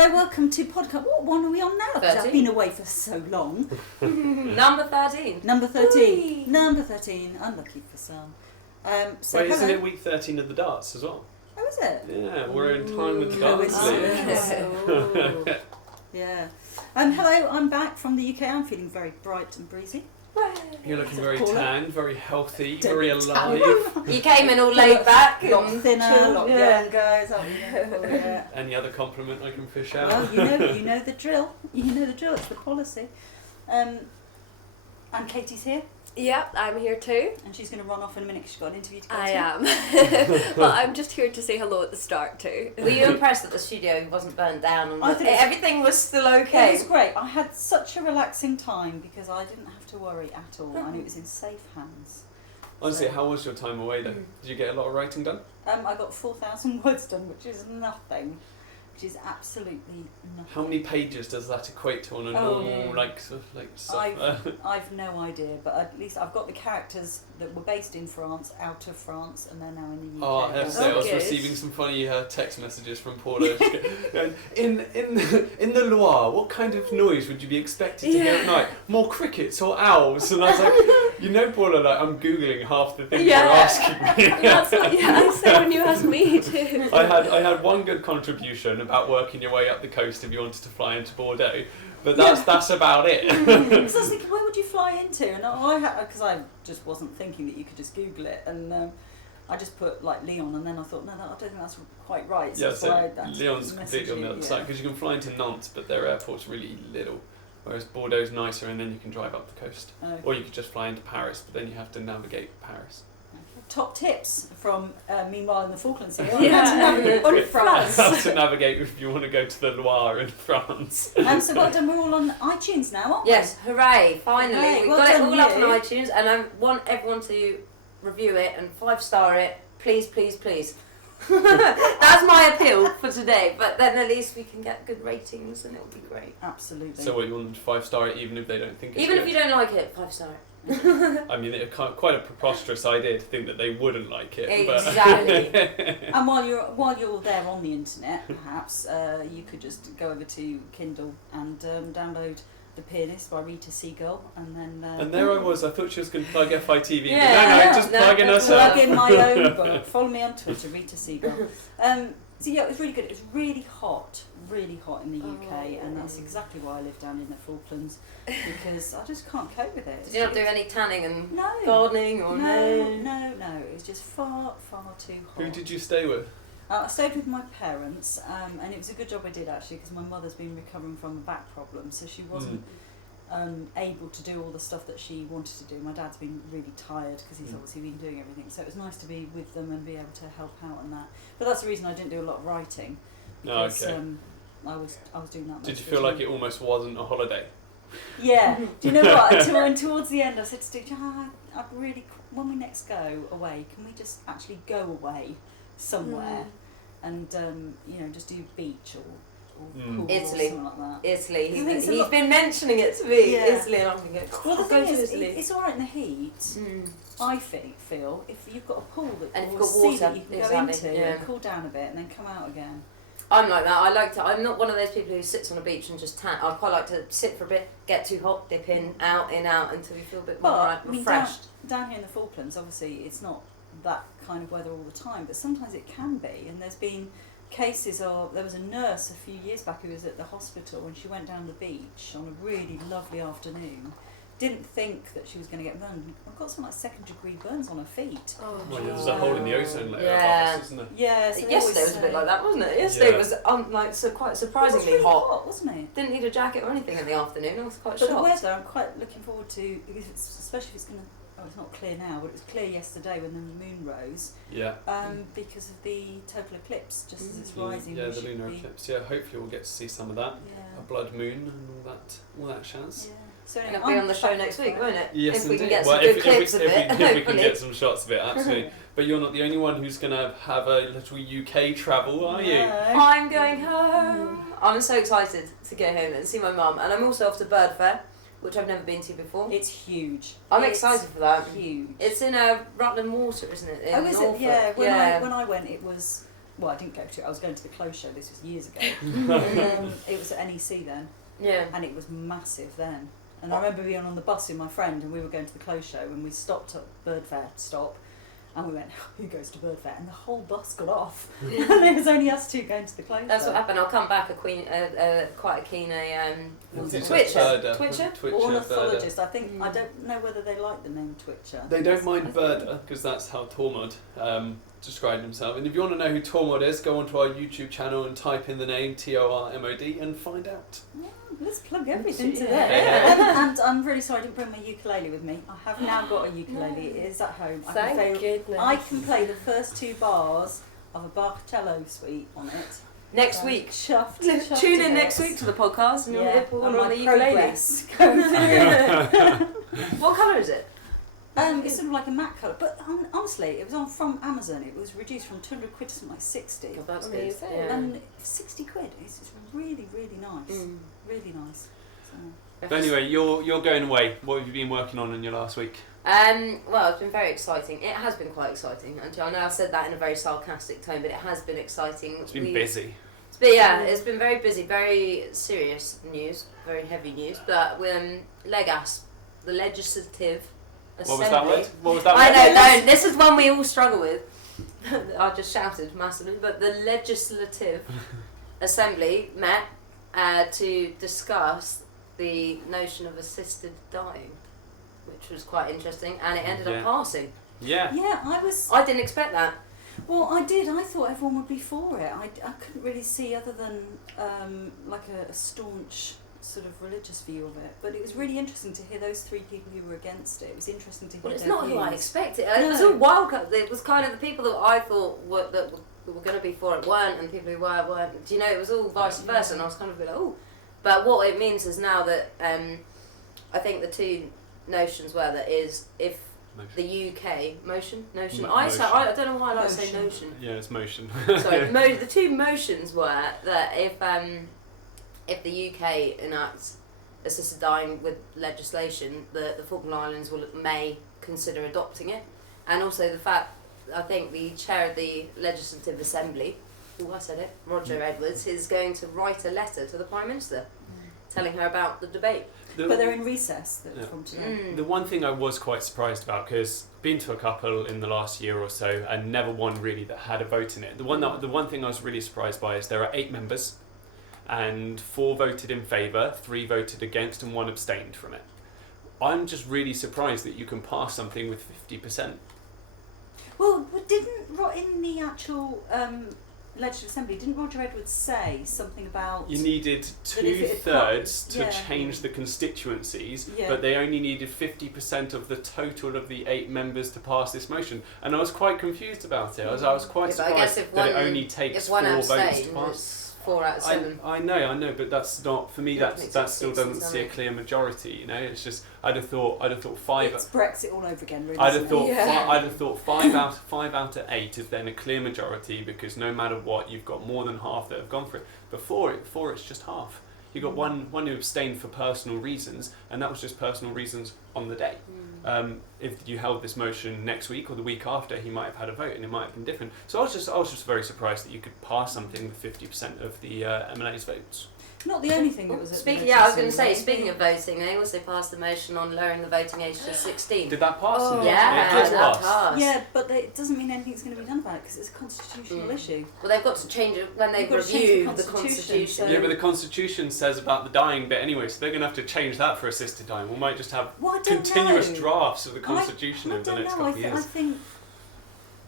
Hello, welcome to podcast. What one are we on now? Because 13. I've been away for so long. Number 13. Number 13. Whee! Number 13. Unlucky for some. So Wait, isn't hello. it week 13 of the darts as well? Oh, is it? Yeah, we're in time with the darts Oh, league. yeah. Hello, I'm back from the UK. I'm feeling very bright and breezy. You're looking very Paula? tanned, very healthy, Don't very be alive. You came in all laid back. A lot and thinner, chill. a lot younger. Yeah. Any other compliment I can fish out? Well, you know the drill. You know the drill. It's the policy. And Katie's here, Yep, I'm here too. and she's going to run off in a minute because she's got an interview to go I to. am. Well, I'm just here to say hello at the start too. Were you impressed that the studio wasn't burned down and I that think it's- everything was still It okay? was great. I had such a relaxing time because I didn't have to worry at all, and it was in safe hands. Honestly, So- how was your time away then? Did you get a lot of writing done? I got 4,000 words done, which is nothing. Which is absolutely nothing. How many pages does that equate to on a Oh. normal, I've no idea, but at least I've got the characters that were based in France, out of France, and they're now in the UK. Oh, I have to say, I was good. receiving some funny text messages from Paula. in the Loire, what kind of noise would you be expected to hear at night? More crickets or owls? And I was like, you know, Paula, like I'm googling half the things Yeah. you're asking me. That's what I said when you asked me too. I had one good contribution about working your way up the coast if you wanted to fly into Bordeaux, but that's about it. Because I was thinking, where would you fly into? And because I just wasn't thinking that you could just Google it, and I just put like Lyon, and then I thought, no, I don't think that's quite right. Yeah, that's so why I Lyon's completely on the other side because you can fly into Nantes, but their airport's really little, whereas Bordeaux's nicer, and then you can drive up the coast. Okay. Or you could just fly into Paris, but then you have to navigate Paris. Top tips from meanwhile in the Falklands here. Yeah. On France. How to navigate if you want to go to the Loire in France. So well done, we're all on iTunes now, aren't we? Yes, hooray, finally. Hooray, We've well got it done all up you. on iTunes and I want everyone to review it and 5-star it. Please, please, please. That's my appeal for today, but then at least we can get good ratings and it'll be great. Absolutely. So what, you want them to 5-star it even if they don't think it's Even good? if you don't like it, 5-star it. I mean, it's quite a preposterous idea to think that they wouldn't like it. Exactly. And while you're there on the internet, perhaps you could just go over to Kindle and download The Pianist by Rita Seagull, and then. And there I was. I thought she was going to plug FITV. Yeah. But no, just plugging us plug up. in my own book. Follow me on Twitter, Rita Seagull. So yeah, it was really good. It was really hot in the UK, and that's exactly why I live down in the Falklands, because I just can't cope with it. Did you not do any tanning and No. gardening or No. It was just far too hot. Who did you stay with? I stayed with my parents, and it was a good job I did actually, because my mother's been recovering from a back problem, so she wasn't able to do all the stuff that she wanted to do. My dad's been really tired because he's obviously been doing everything, so it was nice to be with them and be able to help out on that. But that's the reason I didn't do a lot of writing. Oh, Because, okay. I was doing that. Did most you of feel the like time. it almost wasn't a holiday? Yeah. Do you know what? And towards the end, I said to Steve, I really, when we next go away, can we just actually go away somewhere and just do beach or pool Italy. or something like that? Italy. I think it's a He's lot- been mentioning it to me. Yeah. Italy, and I'm thinking, Well, the go thing to is, Italy. it's all right in the heat. I feel if you've got a pool that And if or you've a got sea water, that you can exactly, go into yeah. and cool down a bit and then come out again. I'm like that. I like to. I'm not one of those people who sits on a beach and just tan. I quite like to sit for a bit, get too hot, dip in, out, until you feel a bit more But I mean, refreshed. down here in the Falklands, obviously it's not that kind of weather all the time, but sometimes it can be. And there's been cases of, there was a nurse a few years back who was at the hospital and she went down the beach on a really lovely afternoon. Didn't think that she was going to get burned. I've got some like 2nd-degree burns on her feet. Oh, Well, there's a hole in the ozone layer Yeah. above us, isn't there? Yeah, so they Yesterday always was a bit say- like that, wasn't it? Yesterday Yeah. was quite It was surprisingly really hot. wasn't it? Didn't need a jacket or anything in the afternoon. I was quite But the shocked. weather, I'm quite looking forward to, because especially if it's going to, it's not clear now, but it was clear yesterday when the moon rose, Yeah. because of the total eclipse, just as it's rising. Yeah, we the should lunar be- eclipse. Yeah, hopefully we'll get to see some of that. Yeah. A blood moon and all that shazz. Yeah. So And anyway, it'll be I'm on the show back next for week, it. won't it? Yes, if we can indeed. get Well, some good clips of it, if we can hopefully. get some shots of it, absolutely. But you're not the only one who's going to have a little UK travel, are you? No. I'm going home. I'm so excited to go home and see my mum, and I'm also off to Bird Fair, which I've never been to before. It's huge. I'm It's excited for that. Huge. It's in Rutland Water, isn't it? In Oh, is it? Norfolk. Yeah. yeah. When I went, it was well, I didn't go to it. I was going to the clothes show. This was years ago. It was at NEC then, and it was massive then. And I remember being on the bus with my friend, and we were going to the clothes show, and we stopped at Bird Fair stop, and we went, who goes to Bird Fair? And the whole bus got off, and there was only us two going to the clothes show. That's what happened. I'll come back quite a keen was it Twitcher? Ornithologist. I think I don't know whether they like the name Twitcher. They don't mind birder, because that's how Tormod described himself. And if you want to know who Tormod is, go onto our YouTube channel and type in the name TORMOD and find out. Yeah, let's plug everything today. And I'm really sorry I didn't bring my ukulele with me. I have now got a ukulele. It is at home. Thank goodness. I can play the first 2 bars of a Bach-cello suite on it. Next week. Chuffed Tune in next week to the podcast and you'll hear Paula on the ukulele. What colour is it? It's sort of like a matte colour, but honestly, it was from Amazon. It was reduced from 200 quid to something like 60. Oh, that's good. good. Yeah. And 60 quid, it's really, really nice. Really nice. So. But anyway, you're going away. What have you been working on in your last week? Well, it's been very exciting. It has been quite exciting. And I know I said that in a very sarcastic tone, but it has been exciting. It's been busy. But yeah, it's been very busy, very serious news, very heavy news. But Legas, the Legislative Assembly. What was that word? I know, this is one we all struggle with. I just shouted massively. But the Legislative Assembly met to discuss the notion of assisted dying, which was quite interesting, and it ended up passing. Yeah. Yeah, I didn't expect that. Well, I did. I thought everyone would be for it. I couldn't really see other than like a staunch sort of religious view of it. But it was really interesting to hear those 3 people who were against it. It was interesting to hear. Well, it's their not views. who I expected. It was all wild card. It was kind of the people that I thought were going to be for it weren't, and the people who weren't. Do you know? It was all vice versa, and I was kind of like, oh. But what it means is now that I think the 2 notions were that is if the UK motion. I don't know why I like to say notion. Yeah, it's motion. Sorry, the 2 motions were that if the UK enacts assisted dying with legislation, the Falkland Islands may consider adopting it, and also the fact I think the chair of the Legislative Assembly, I said it, Roger Edwards, is going to write a letter to the Prime Minister telling her about the debate. But they're in recess from today. The one thing I was quite surprised about, because been to a couple in the last year or so and never one really that had a vote in it. The one thing I was really surprised by is there are 8 members and 4 voted in favour, 3 voted against and 1 abstained from it. I'm just really surprised that you can pass something with 50%. Well, didn't in the actual Legislative Assembly, didn't Roger Edwards say something about... You needed 2/3 to change the constituencies, but they only needed 50% of the total of the 8 members to pass this motion. And I was quite confused about it. I was quite surprised that it only takes 4 votes to pass. 4 out of 7. I know, but that's not for me. That still doesn't see a clear majority. You know, it's just I'd have thought 5. It's Brexit all over again. Really, I'd have thought 5 out of 8 is then a clear majority, because no matter what, you've got more than half that have gone for it. But 4 it's just half. You got one who abstained for personal reasons, and that was just personal reasons on the day. If you held this motion next week or the week after, he might have had a vote and it might have been different. So I was just very surprised that you could pass something with 50% of the MLA's votes. Not the only thing that was. I was going to say, speaking of voting, they also passed the motion on lowering the voting age to 16. Did that pass? That passed. Yeah, but it doesn't mean anything's going to be done about it because it's a constitutional issue. Well, they've got to change it when they review the Constitution. Yeah, but the Constitution says about the dying bit anyway, so they're going to have to change that for assisted dying. We might just have continuous drafts of the Constitution over the next couple of years.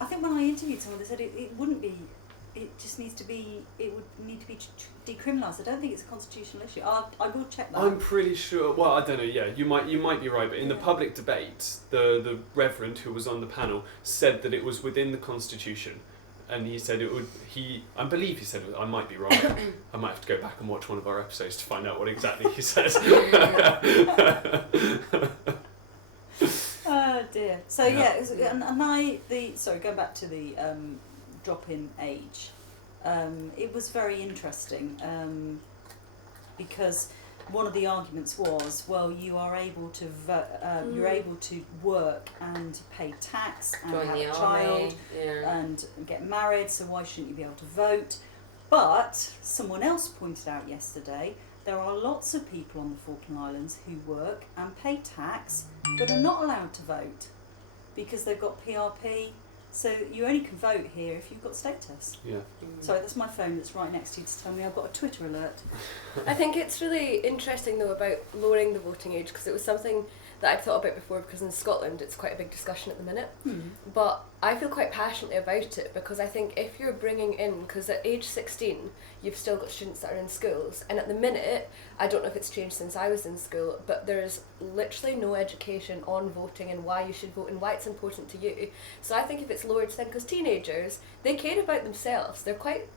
I think when I interviewed someone, they said it wouldn't be. It just needs to be. It would need to be decriminalised. I don't think it's a constitutional issue. I will check that. I'm pretty sure. Well, I don't know. Yeah, you might be right. But in the public debate, the Reverend who was on the panel said that it was within the Constitution, and he said it would. I believe he said it. I might be wrong. I might have to go back and watch one of our episodes to find out what exactly he says. Oh dear. So going back to the drop in age, it was very interesting because one of the arguments was, well, you are able to you're able to work and pay tax and Join have the a army, child and get married, so why shouldn't you be able to vote? But someone else pointed out yesterday, there are lots of people on the Falkland Islands who work and pay tax but are not allowed to vote because they've got PRP. So you only can vote here if you've got status. Yeah. Sorry, that's my phone that's right next to you to tell me I've got a Twitter alert. I think it's really interesting though about lowering the voting age, because it was something that I'd thought about before, because in Scotland it's quite a big discussion at the minute. But I feel quite passionately about it, because I think if you're bringing in, because at age 16 you've still got students that are in schools, and at the minute, I don't know if it's changed since I was in school, but there's literally no education on voting and why you should vote and why it's important to you. So I think if it's lowered then, because teenagers, they care about themselves, they're quite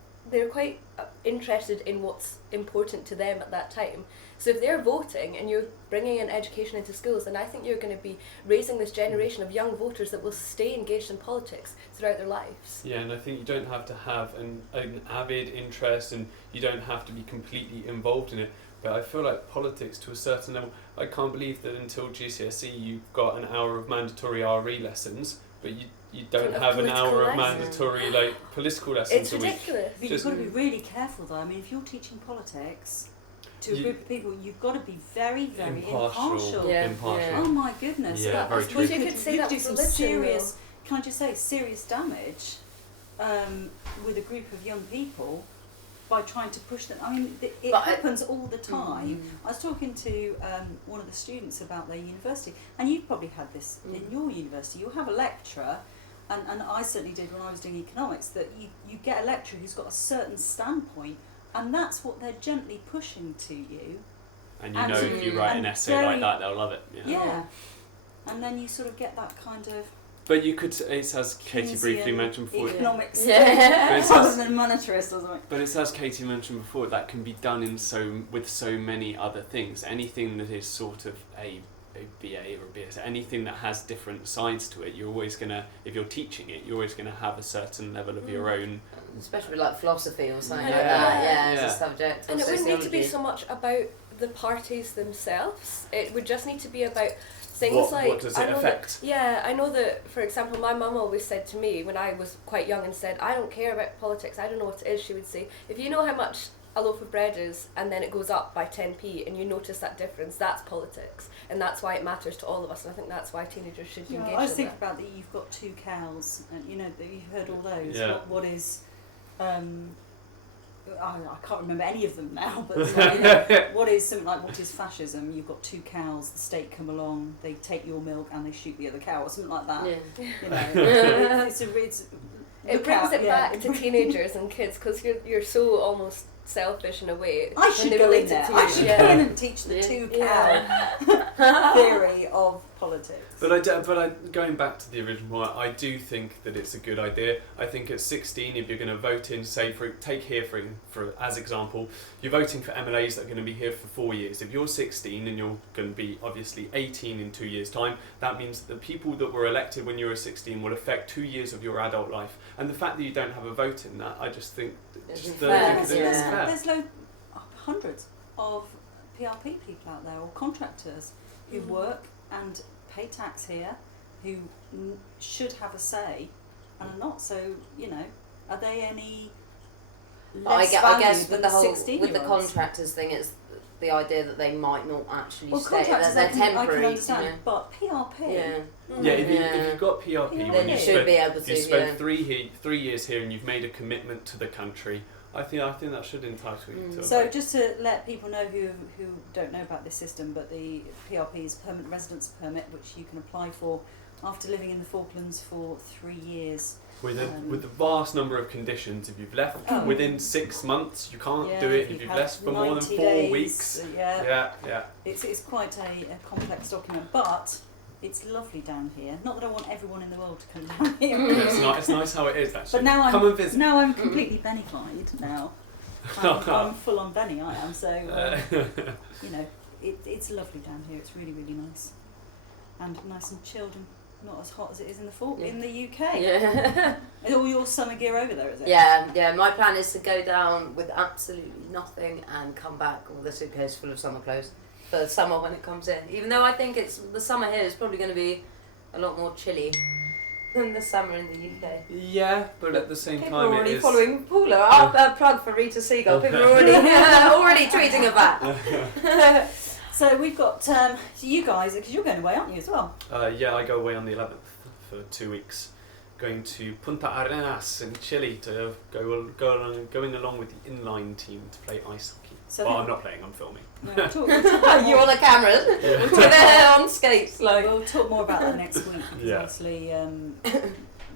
interested in what's important to them at that time. So if they're voting and you're bringing in education into schools, then I think you're going to be raising this generation of young voters that will stay engaged in politics throughout their lives. Yeah, and I think you don't have to have an avid interest, and you don't have to be completely involved in it. But I feel like politics, to a certain level, I can't believe that until GCSE you've got an hour of mandatory RE lessons, but you don't have an hour of mandatory political lessons It's a week. ridiculous. But you've got to be really careful though. I mean, if you're teaching politics to a group of people, you've got to be very, very impartial. Impartial. Oh my goodness. Yeah, very true. You could say that do with some religion, serious, can I just say, serious damage with a group of young people by trying to push them. I mean, it happens all the time. I was talking to one of the students about their university, and you've probably had this in your university. You'll have a lecturer, and I certainly did when I was doing economics, that you get a lecturer who's got a certain standpoint, and that's what they're gently pushing to you. And you know if you write an essay like that, they'll love it. Yeah. And then you sort of get that kind of... But you could, it's as Katie briefly mentioned before. Economics. But it's Rather than monetarist or something. But it's as Katie mentioned before, that can be done with so many other things. Anything that is sort of a BA or a BS, anything that has different sides to it, you're always gonna, if you're teaching it, you're always gonna have a certain level of your own. Especially like philosophy or something like that. As a subject. And it wouldn't need to be so much about the parties themselves. It would just need to be about things what does it affect? I know that, for example, my mum always said to me when I was quite young and said, I don't care about politics, I don't know what it is, she would say, if you know how much a loaf of bread is and then it goes up by 10p and you notice that difference, that's politics, and that's why it matters to all of us, and I think that's why teenagers should be engaged in that. I was thinking about that you've got 2 cows, and you know, that you've heard all those. Yeah. What is... I can't remember any of them now, but like, you know, what is something like, what is fascism? You've got 2 cows, the state come along, they take your milk and they shoot the other cow, or something like that. Yeah. You know, it brings it back to teenagers and kids, because you're so almost selfish in a way. I should go in there. I should go in and teach the 2 cow theory of politics. But going back to the original one, I do think that it's a good idea. I think at 16, if you're going to vote in, say, take here for as example, you're voting for MLAs that are going to be here for 4 years. If you're 16 and you're going to be obviously 18 in 2 years' time, that means that the people that were elected when you were 16 will affect 2 years of your adult life. And the fact that you don't have a vote in that, I just think There's hundreds of PRP people out there, or contractors, who work and pay tax here, who should have a say and are not. So, you know, are they any less I guess than with the whole 16-year-olds? with the contractors thing, it's the idea that they might not actually stay. Contractors, They're temporary. I can understand, but PRP. If you've got PRP, then you should be able to. You spent 3 years here and you've made a commitment to the country. I think that should entitle you to a So vote. just to let people know who don't know about this system, but the PRP is Permanent Residence Permit, which you can apply for after living in the Falklands for 3 years. With a vast number of conditions. If you've left within 6 months, you can't do it. If you've left for more than 4 days, weeks, it's quite a complex document, but it's lovely down here. Not that I want everyone in the world to come down here. it's nice how it is actually. But now come and visit. Now I'm completely Benny-fied now. I'm full on Benny, I am. So you know, it's lovely down here. It's really, really nice, and nice and chilled and not as hot as it is in the UK. Yeah. Is all your summer gear over there, is it? Yeah. My plan is to go down with absolutely nothing and come back with a suitcase full of summer clothes for summer when it comes in. Even though I think the summer here is probably going to be a lot more chilly than the summer in the UK. Yeah, but at the same People time are already it is... following Paula. Our plug for Rita Seagull. People are already tweeting her back. So we've got so you guys, because you're going away, aren't you, as well? Yeah, I go away on the 11th for 2 weeks. Going to Punta Arenas in Chile to going along with the inline team to play ice hockey. So well, I'm not playing, I'm filming. No, we'll talk You're on the cameras with her on skates. We'll talk more about that next week. Yeah. Obviously,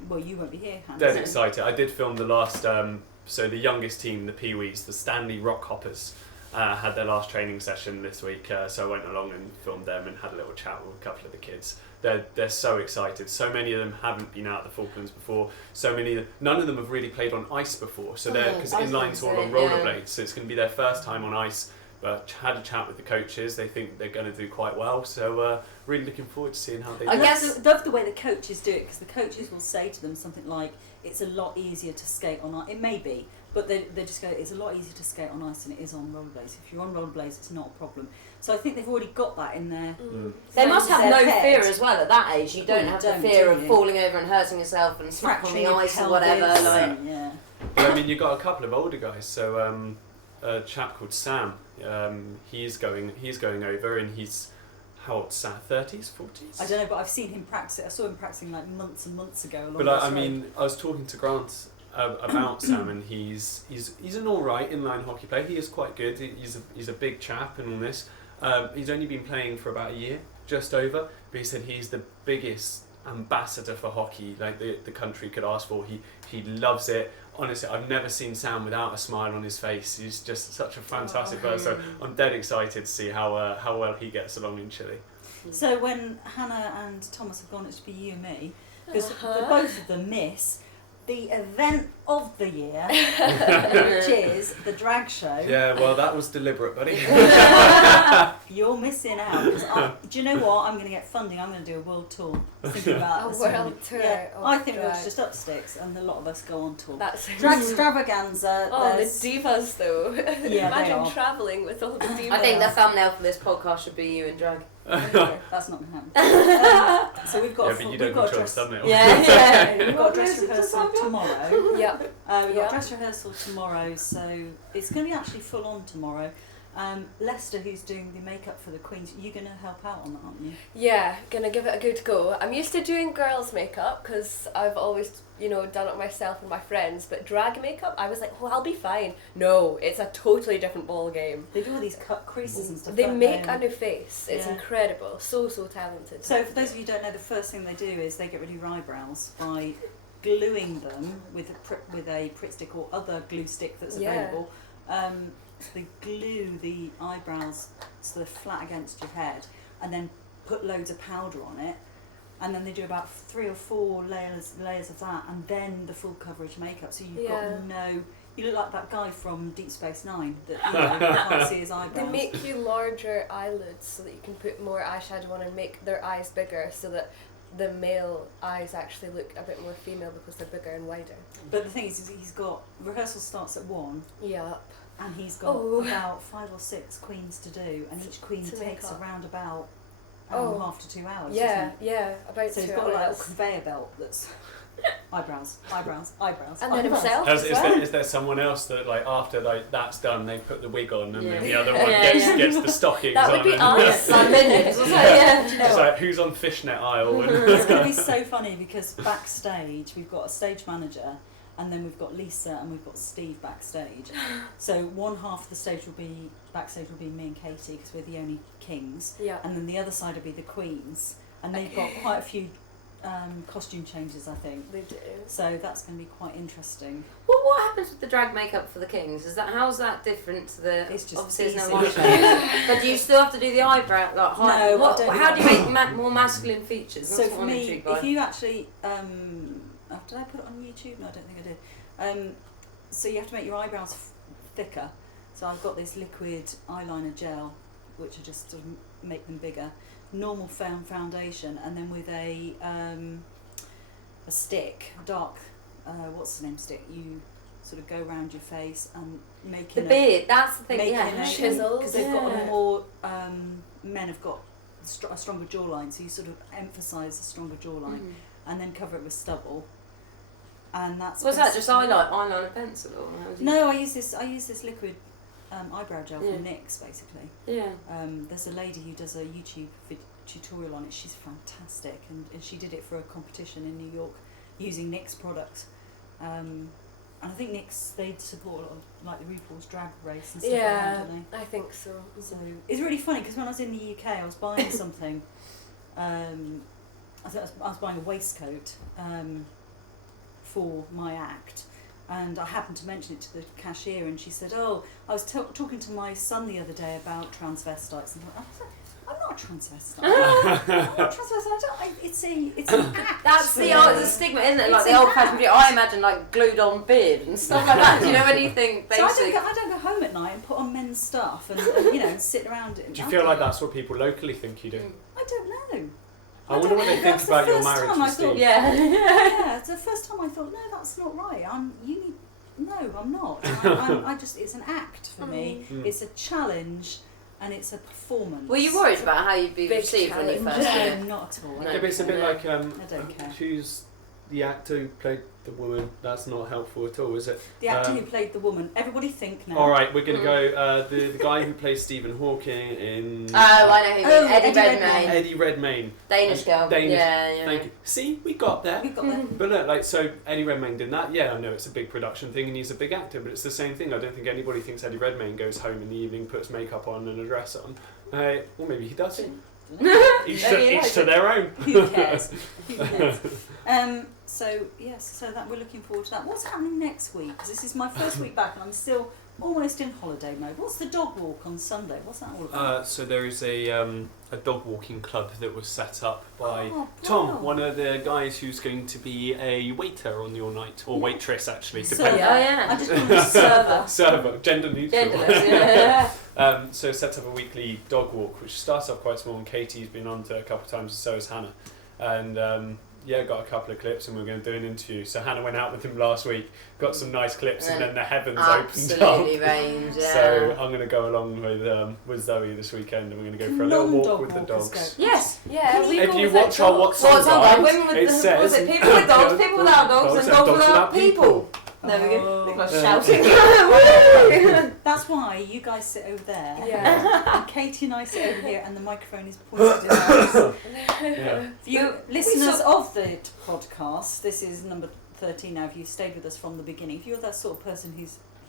well, you won't be here, Hannah. Dead excited. I did film the last, so the youngest team, the Pee-wees, the Stanley Rockhoppers, had their last training session this week, so I went along and filmed them and had a little chat with a couple of the kids. They're so excited. So many of them haven't been out of the Falklands before. None of them have really played on ice before. So because inline's all on rollerblades, so it's going to be their first time on ice. But had a chat with the coaches. They think they're going to do quite well. So really looking forward to seeing how they do. I love the way the coaches do it, because the coaches will say to them something like, "It's a lot easier to skate on ice." It may be, but they just go, "It's a lot easier to skate on ice than it is on rollerblades. If you're on rollerblades, it's not a problem." So I think they've already got that in there. They must have no head. fear as well at that age. You don't have the fear of falling over and hurting yourself and smack on the ice or whatever. Yeah. But I mean, you've got a couple of older guys. So a chap called Sam, he's going over, and he's how old? Sam, 30s, 40s? I don't know, but I've seen him practice. I saw him practicing like months and months ago. But I mean, I was talking to Grant about Sam, and he's an all right inline hockey player. He is quite good. He's a big chap and all this. He's only been playing for about a year, just over. But he said he's the biggest ambassador for hockey like the country could ask for. He loves it. Honestly, I've never seen Sam without a smile on his face. He's just such a fantastic person. So I'm dead excited to see how well he gets along in Chile. So when Hannah and Thomas have gone, it should be you and me, because both of them miss the event of the year, which is the drag show. Yeah, well, that was deliberate, buddy. You're missing out. Do you know what? I'm going to get funding. I'm going to do a world tour. Thinking about A this world one. tour. Yeah, of I think drag. we'll just up sticks, and a lot of us go on tour. That's Drag extravaganza. Oh, the there's- divas though. Yeah, they Imagine are. travelling with all the divas. I think the thumbnail for this podcast should be you in drag. Okay, that's not going to happen. So we've got. Yeah, but you don't control the thumbnail. Yeah. We've got a dress rehearsal tomorrow. Yep. We've got a dress rehearsal tomorrow, so it's going to be actually full on tomorrow. Lester, who's doing the makeup for the Queens, you're going to help out on that, aren't you? Yeah, gonna give it a good go. I'm used to doing girls' makeup because I've always, done it myself and my friends. But drag makeup, I was like, well, I'll be fine. No, it's a totally different ball game. They do all these cut creases and stuff. They don't make they? a new face. It's Yeah. incredible. So talented. So for those of you who don't know, the first thing they do is they get rid of your eyebrows by gluing them with a Pritt stick or other glue stick that's Yeah. available. So they glue the eyebrows so they're flat against your head, and then put loads of powder on it, and then they do about 3 or 4 layers of that, and then the full coverage makeup. So you've got you look like that guy from Deep Space Nine that you can't see his eyebrows. They make you larger eyelids so that you can put more eyeshadow on and make their eyes bigger, so that the male eyes actually look a bit more female because they're bigger and wider. But the thing is he's got rehearsal starts at 1. Yup. And he's got about 5 or 6 queens to do, and each queen to make takes up. around about hour and a half to 2 hours. Yeah, doesn't it? yeah, about So 2 he's got a little hours. conveyor belt that's eyebrows, eyebrows, eyebrows. And then eyebrows. himself. Is there someone else that after that's done they put the wig on and then the Yeah. other one Yeah, gets the stockings That would on be and us. Like minions. Do you know it's what? like who's on fishnet aisle and It's going to be so funny because backstage we've got a stage manager, and then we've got Lisa and we've got Steve backstage. So one half of the stage will be backstage will be me and Katie because we're the only kings, Yeah. and then the other side will be the queens, and they've got quite a few costume changes, I think. They do. So that's going to be quite interesting. Well, what happens with the drag makeup for the kings? How's that different to the? It's just obviously there's easy. no eyeshadow. But do you still have to do the eyebrow? Like, No, I don't how do you do make more masculine features? That's So what for I'm me, intrigued by. if you actually, did I put it on YouTube? No, I don't think I did. So you have to make your eyebrows thicker. So I've got this liquid eyeliner gel, which I just sort of make them bigger. normal foundation, and then with a stick, a dark, what's the name stick? You sort of go around your face and make The beard, that's the thing, making yeah. Chisels. because they've got a more men have got a stronger jawline, so you sort of emphasise the stronger jawline, and then cover it with stubble. And that's Was that just eyeliner pencil or how was it? No, I use this liquid eyebrow gel from NYX basically. Yeah. There's a lady who does a YouTube tutorial on it. She's fantastic, and she did it for a competition in New York using NYX products. And I think NYX, they support a lot of like the RuPaul's Drag Race and stuff like that, don't they? I think so. So it's really funny because when I was in the UK, I was buying something. I was buying a waistcoat for my act, and I happened to mention it to the cashier, and she said, "Oh, I was talking to my son the other day about transvestites." And I was like, "I'm not a transvestite. I'm not a transvestite. It's an act." That's the stigma, isn't it? Like It's the an old-fashioned view. I imagine like glued-on beard and stuff like that. Do you know anything So basic? I don't go home at night and put on men's stuff and you know, and sit around it. Do you feel like that's what people locally think you do? I don't know. I wonder what they think about your marriage with Steve. Yeah, it's the first time I thought, no, that's not right. I'm not. I just, it's an act for me. It's a challenge, and it's a performance. Were you worried about how you'd be Big received when you challenge. first did it? No, not at all. No. Yeah, but it's a bit like I don't care. who's the actor who played the woman? That's not helpful at all, is it? The actor who played the woman. Everybody think now. All right, we're going to go the guy who plays Stephen Hawking in. Oh, I know who you mean. Eddie Eddie Redmayne. Eddie Redmayne. Danish girl. Danish. Yeah. Thank you. See, we got there. We've got that. But look, like, so Eddie Redmayne did that. Yeah, I know it's a big production thing and he's a big actor, but it's the same thing. I don't think anybody thinks Eddie Redmayne goes home in the evening, puts makeup on and a dress on. Or maybe he does. Each to their own. Who cares? Who cares? So yes, so that we're looking forward to that. What's happening next week? Because this is my first week back and I'm still almost in holiday mode. What's the dog walk on Sunday? What's that all about? So there is a dog walking club that was set up by Oh, Tom, wow. one of the guys who's going to be a waiter on your night, or waitress actually, Server. depending. Oh, yeah. I just call him server. Server, gender neutral. Genderless, yeah. So set up a weekly dog walk, which starts off quite small, and Katie's been on to a couple of times, and so has Hannah. And got a couple of clips, and we're going to do an interview. So Hannah went out with him last week, got some nice clips, and then the heavens opened Absolutely up. range, yeah. So I'm going to go along with Zoe this weekend, and we're going to go for a little walk with the dogs. Yes. Yeah, we If go you with watch our our dogs. WhatsApp guide, women with it the, says was it people with dogs, people without dogs, and dogs without people. There we go. I think I was shouting. That's why you guys sit over there. Yeah. And Katie and I sit over here, and the microphone is pointed in ours. Yeah. For you listeners of the podcast, this is number 13 now. If you've stayed with us from the beginning, if you're that sort of person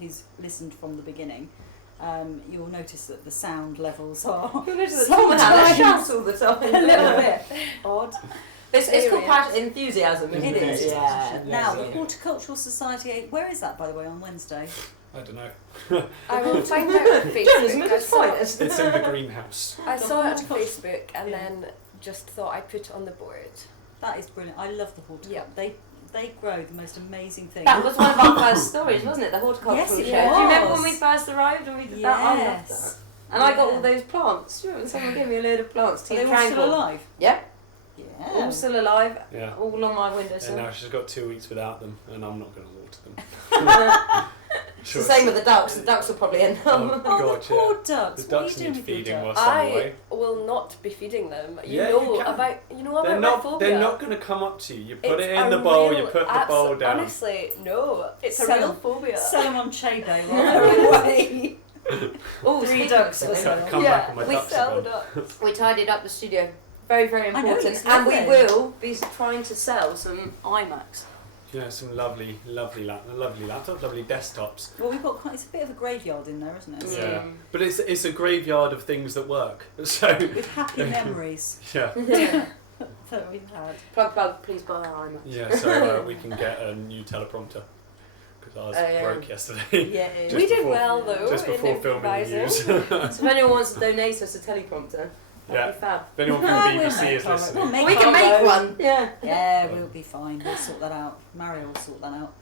who's listened from the beginning, you'll notice that the sound levels are You'll notice that someone shouts all the time. a little bit odd. It's called passion, enthusiasm, isn't It it? is. Yeah. Now, Yeah. the Horticultural Society, where is that, by the way, on Wednesday? I don't know. I will find out on Journalism Facebook. at I its saw, finest. It's in the greenhouse. I saw it on Horticulture. Facebook and Yeah. then just thought I'd put it on the board. That is brilliant. I love the horticulture. Yeah. They grow the most amazing things. That was one of our first stories, wasn't it? The horticultural Yes, it show. Do you remember was. when we first arrived and we did that? I loved that. Yes. And I got Yeah. all those plants. Do you remember someone gave me a load of plants? Are they Tea all still tranquil. alive? Yeah. Yeah. All still alive. Yeah. All on my And windowsill. now she's got 2 weeks without them, and I'm not going to water them. It's the same with the ducks. The ducks will probably end Oh, up. Oh, God, the poor ducks. The What are ducks you doing need with your feeding ducks? whilst I'm I away. will not be feeding them. You Yeah, know you can. about They're my not. phobia. They're not going to come up to you. You put It's it in a the bowl. real- You put the bowl down. Honestly, no. It's a Sell real them. phobia. Sell them on Che-Bay while they're away. Oh, 3 ducks. Come Well, back yeah, and my we ducks sell are gone. ducks. We tidied up the studio. Very, very I know, important. it's And we lovely. will be trying to sell some iMacs. Yeah, some lovely laptops, lovely desktops. Well, we've got it's a bit of a graveyard in there, isn't it? Yeah, but it's a graveyard of things that work. So With happy memories yeah, that we've had. Plug, please buy our iMacs. yeah. So we can get a new teleprompter because ours Oh, yeah. broke yesterday. Yeah. Just We did before- well though just in before filming the improvising. news. So if anyone wants to donate us a teleprompter, that'd Yeah. be fab. If anyone from Ah, the we'll BBC make is our- listening, we'll make We can our make own. one. Yeah. Yeah, we'll be fine. We'll sort that out. Mario will sort that out.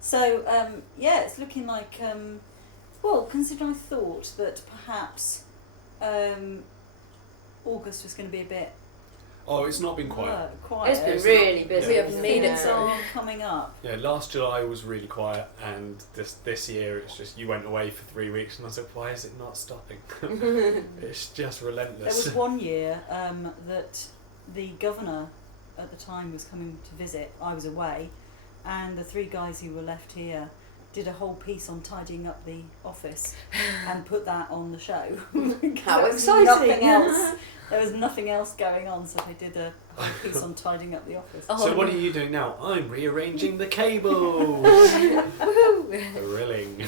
So, yeah, it's looking like, well, considering I thought that perhaps August was going to be a bit Oh, it's not been quiet. quiet. It's been really busy. We have made it Things so. are coming up. Yeah, last July was really quiet, and this year it's just you went away for 3 weeks, and I was like, why is it not stopping? It's just There relentless. was one year that the governor at the time was coming to visit. I was away, and the 3 guys who were left here did a whole piece on tidying up the office and put that on the show. How There was exciting! Nothing else. There was nothing else going on, so they did a whole piece on tidying up the office. Oh, So what are you doing now? I'm rearranging the cables. Thrilling.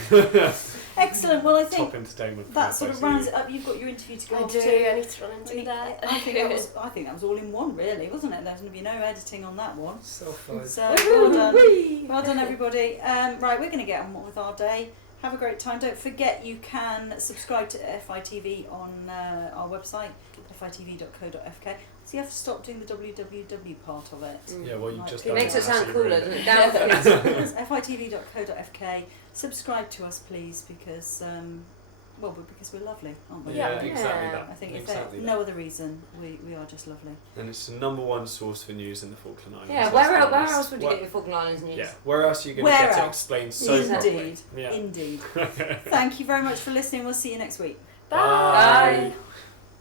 Excellent. Well, I think Top entertainment. that sort of rounds it up. You've got your interview to go I off do. to. I need to run and do that. I think that was all in one, really, wasn't it? There's going to be no editing on that one. Self-fired. So well done, well done, everybody. Right, we're going to get on with our day. Have a great time. Don't forget you can subscribe to FITV on our website, fitv.co.fk. So you have to stop doing the www part of it. Yeah, well, you Right. just It done makes it that, sound so cooler, you're doesn't in. it? Down Yes, fitv.co.fk. Subscribe to us, please, because because we're lovely, aren't we? Yeah, Yeah. exactly that. I think exactly if that. no other reason, we are just lovely. And it's the #1 source for news in the Falkland Islands. Yeah, let's where be else honest. would you get your Falkland Islands news? Yeah, where else are you going Where to get it else? explained so Indeed, properly? Yeah. indeed. Thank you very much for listening. We'll see you next week. Bye. Bye.